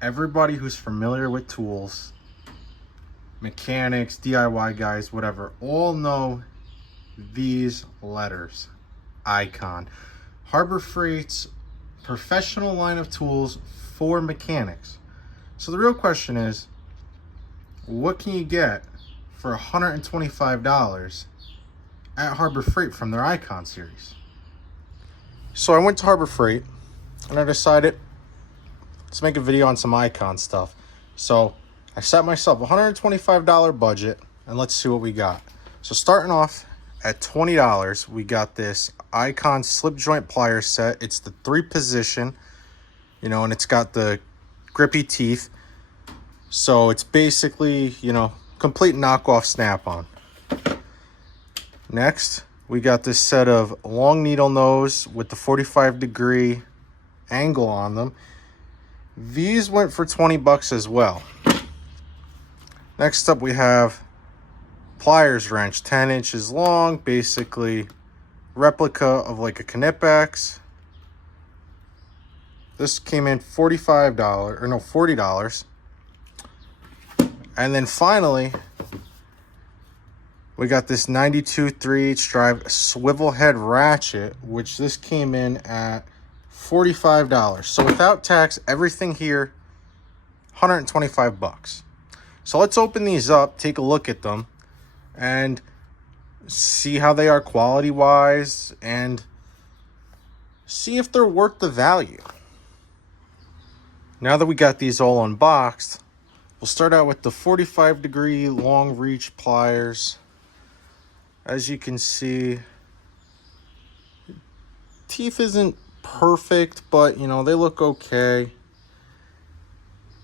everybody who's familiar with tools, mechanics, DIY guys, whatever, all know these letters. Icon. Harbor Freight's professional line of tools for mechanics. So the real question is, what can you get for $125 at Harbor Freight from their Icon series? So I went to Harbor Freight and I decided, let's make a video on some Icon stuff. So I set myself a $125 budget and let's see what we got. So starting off at $20, we got this Icon slip joint pliers set. It's the 3-position, and it's got the grippy teeth. So it's basically, complete knockoff Snap-on. Next, we got this set of long needle nose with the 45-degree angle on them. These went for $20 as well. Next up, we have pliers wrench, 10 inches long, basically replica of like a Knipex. This came in $40. And then finally, we got this 92 3/8 drive swivel head ratchet, which this came in at $45. So without tax, everything here, $125. So let's open these up, take a look at them, and see how they are quality-wise, and see if they're worth the value. Now that we got these all unboxed, we'll start out with the 45-degree long reach pliers. As you can see, teeth isn't perfect, but they look okay.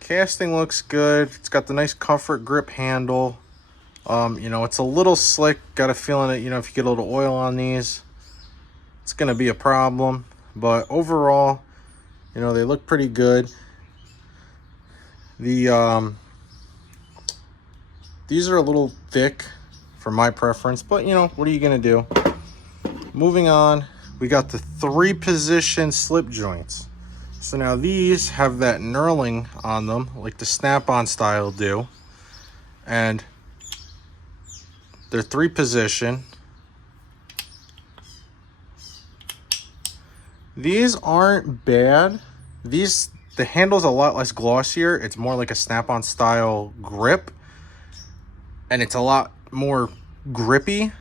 Casting looks good. It's got the nice comfort grip handle. It's a little slick. Got a feeling that, if you get a little oil on these, it's going to be a problem. But overall, they look pretty good. These are a little thick for my preference, but what are you going to do? Moving on, we got the 3-position slip joints. So now these have that knurling on them, like the Snap-on style do. And they're 3-position. These aren't bad. The handle's a lot less glossier. It's more like a Snap-on style grip. And it's a lot more grippy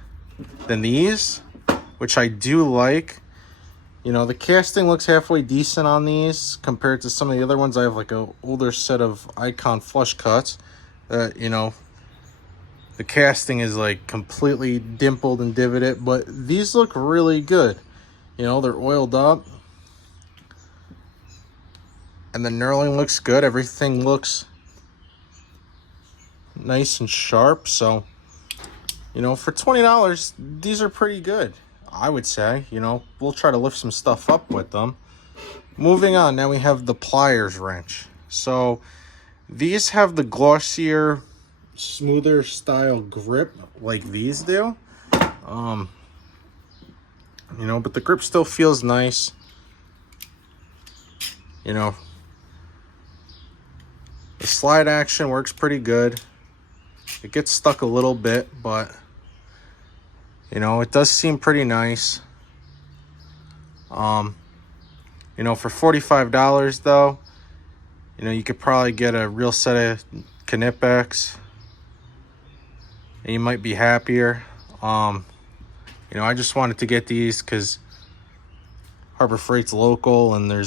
than these, which I do like. The casting looks halfway decent on these compared to some of the other ones. I have like an older set of Icon flush cuts that, the casting is like completely dimpled and divoted, but these look really good. They're oiled up. And the knurling looks good. Everything looks nice and sharp. So, for $20, these are pretty good, I would say. We'll try to lift some stuff up with them. Moving on, now we have the pliers wrench. So, these have the glossier, smoother style grip like these do. But the grip still feels nice. The slide action works pretty good. It gets stuck a little bit, but it does seem pretty nice. For $45 though, you could probably get a real set of Knipex and you might be happier. I just wanted to get these because Harbor Freight's local, and I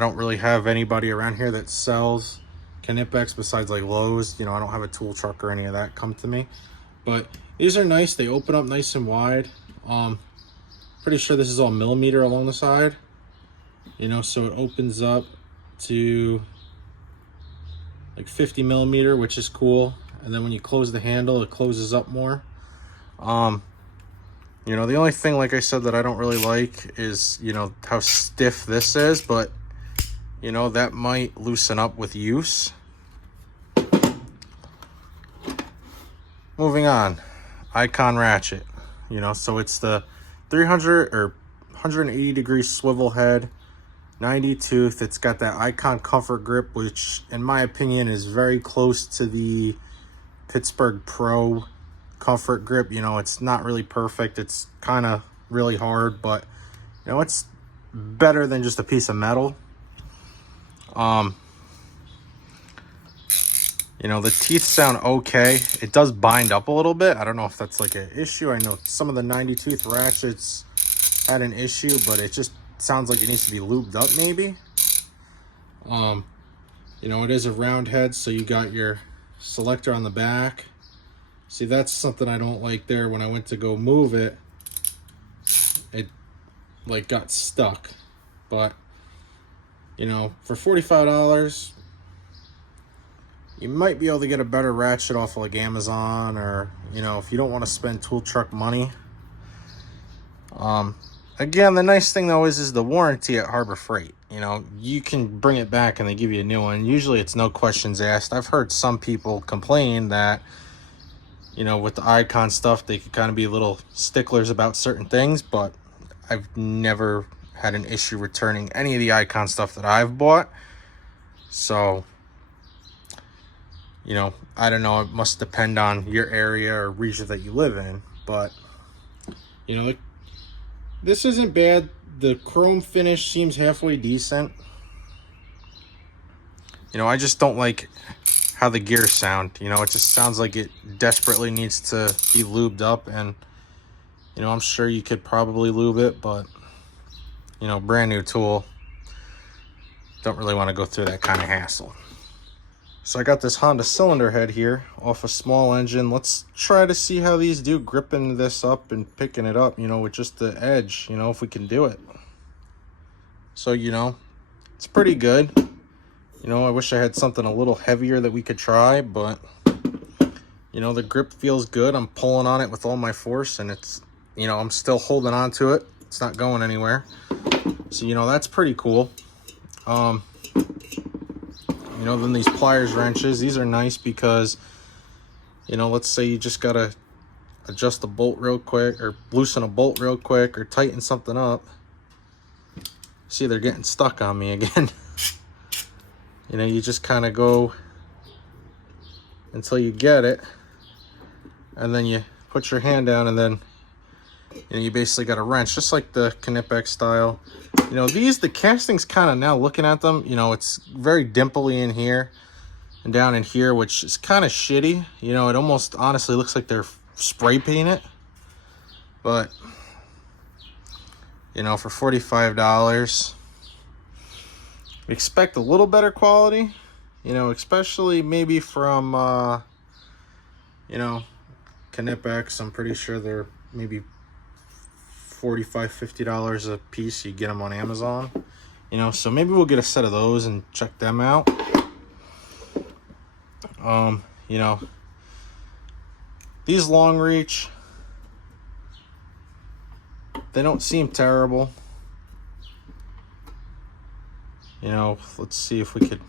don't really have anybody around here that sells Knipex besides like Lowe's. I don't have a tool truck or any of that come to me. But these are nice. They open up nice and wide. Pretty sure this is all millimeter along the side. So it opens up to like 50 millimeter, which is cool. And then when you close the handle, it closes up more. The only thing, like I said, that I don't really like is, how stiff this is, but that might loosen up with use. Moving on, Icon ratchet. So it's the 300 or 180 degree swivel head. 90 tooth. It's got that Icon Comfort Grip, which in my opinion is very close to the Pittsburgh Pro Comfort Grip. You know, it's not really perfect. It's kind of really hard, but you know, it's better than just a piece of metal. You know, the teeth sound okay. It does bind up a little bit. I don't know if that's like an issue. I know some of the 90 tooth ratchets had an issue, but it just sounds like it needs to be lubed up maybe. You know, it is a round head, so you got your selector on the back. See, that's something I don't like there. When I went to go move it, it like got stuck. But you know, for $45, you might be able to get a better ratchet off of like Amazon, or you know, if you don't want to spend tool truck money. Again, the nice thing though is the warranty at Harbor Freight. You know, you can bring it back and they give you a new one. Usually it's no questions asked. I've heard some people complain that, you know, with the Icon stuff, they could kind of be little sticklers about certain things, but I've never had an issue returning any of the Icon stuff that I've bought. So, you know, I don't know, it must depend on your area or region that you live in, but you know, this isn't bad. The chrome finish seems halfway decent. You know, I just don't like how the gears sound. You know, it just sounds like it desperately needs to be lubed up, and you know, I'm sure you could probably lube it, but you know, brand new tool, don't really want to go through that kind of hassle. So I got this Honda cylinder head here off a small engine. Let's try to see how these do gripping this up and picking it up, you know, with just the edge, you know, if we can do it. So, you know, it's pretty good. You know, I wish I had something a little heavier that we could try, but you know, the grip feels good. I'm pulling on it with all my force, and it's, you know, I'm still holding on to it. It's not going anywhere. So, you know, that's pretty cool. You know, then these pliers wrenches, these are nice because, you know, let's say you just gotta adjust a bolt real quick, or loosen a bolt real quick, or tighten something up. See, they're getting stuck on me again. You know, you just kind of go until you get it, and then you put your hand down, and then you know, you basically got a wrench, just like the Knipex style. You know, these, the castings kind of, now looking at them, you know, it's very dimply in here and down in here, which is kind of shitty. You know, it almost honestly looks like they're spray painted. But, you know, for $45, we expect a little better quality, you know, especially maybe from, you know, Knipex. I'm pretty sure they're maybe $45–50 a piece. You get them on Amazon, you know, so maybe we'll get a set of those and check them out. You know, these long reach, they don't seem terrible. You know, let's see if we could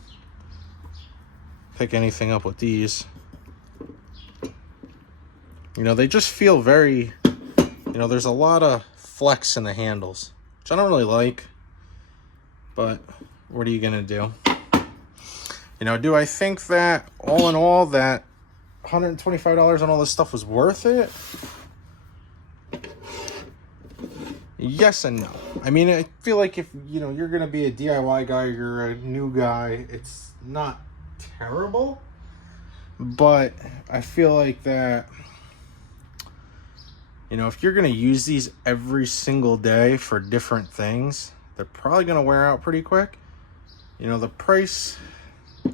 pick anything up with these. You know, they just feel very, you know, there's a lot of flex in the handles, which I don't really like, but what are you gonna do? You know, do I think that all in all that $125 on all this stuff was worth it? Yes and no. I mean, I feel like if, you know, you're gonna be a DIY guy, you're a new guy, it's not terrible, but I feel like that, you know, if you're gonna use these every single day for different things, they're probably gonna wear out pretty quick. You know, the price,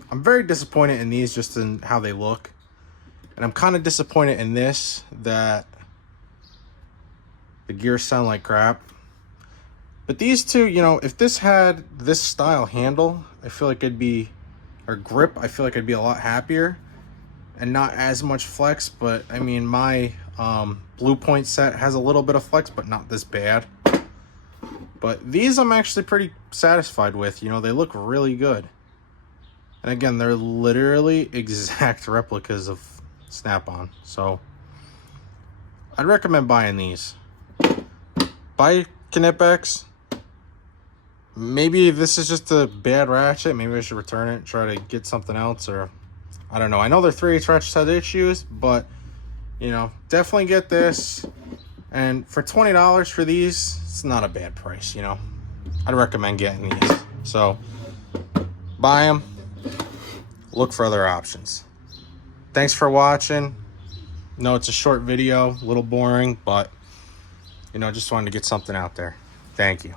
I'm very disappointed in these just in how they look, and I'm kind of disappointed in this that the gears sound like crap. But these two, you know, if this had this style handle, I feel like it'd be, or grip, I feel like I'd be a lot happier and not as much flex. But I mean, my Blue Point set has a little bit of flex, but not this bad. But these I'm actually pretty satisfied with. You know, they look really good. And again, they're literally exact replicas of Snap-on. So I'd recommend buying these. Buy Knipex. maybe this is just a bad ratchet. Maybe I should return it, try to get something else, or I don't know. I know their 3/8 ratchets had issues, but you know, definitely get this. And for $20 for these, it's not a bad price, you know. I'd recommend getting these. So buy them. Look for other options. Thanks for watching. No, it's a short video, a little boring, but you know, just wanted to get something out there. Thank you.